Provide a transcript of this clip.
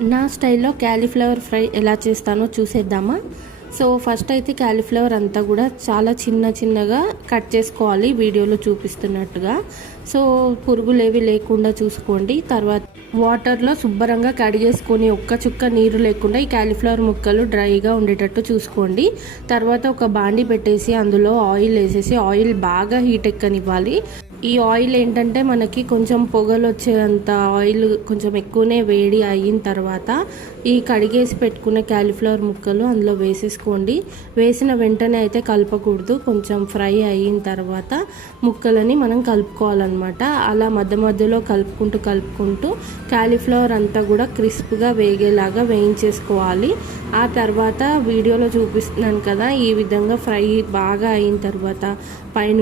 నా స్టైల్లో cauliflower fry ఎలా చేస్తానో చూసేద్దామా. సో ఫస్ట్ అయితే క్యాలీఫ్లవర్ అంతా కూడా చాలా చిన్నగా కట్ చేసుకోవాలి వీడియోలో చూపిస్తున్నట్టుగా. సో పురుగులు ఏవి లేకుండా చూసుకోండి. తర్వాత వాటర్లో శుభ్రంగా కడిగేసుకొని ఒక్క చుక్క నీరు లేకుండా ఈ క్యాలీఫ్లవర్ ముక్కలు డ్రైగా ఉండేటట్టు చూసుకోండి. తర్వాత ఒక బాండి పెట్టేసి అందులో ఆయిల్ వేసేసి ఆయిల్ బాగా హీట్ ఎక్కనివ్వాలి. ఈ ఆయిల్ ఏంటంటే మనకి కొంచెం పొగలు వచ్చేంత ఆయిల్ కొంచెం ఎక్కువనే వేడి అయిన తర్వాత ఈ కడిగేసి పెట్టుకున్న క్యాలీఫ్లవర్ ముక్కలు అందులో వేసేసుకోండి. వేసిన వెంటనే అయితే కలపకూడదు. కొంచెం ఫ్రై అయిన తర్వాత ముక్కలని మనం కలుపుకోవాలన్నమాట. అలా మధ్యలో కలుపుకుంటూ క్యాలీఫ్లవర్ అంతా కూడా క్రిస్ప్గా వేగేలాగా వేయించేసుకోవాలి. ఆ తర్వాత వీడియోలో చూపిస్తున్నాను కదా, ఈ విధంగా ఫ్రై బాగా అయిన తర్వాత పైన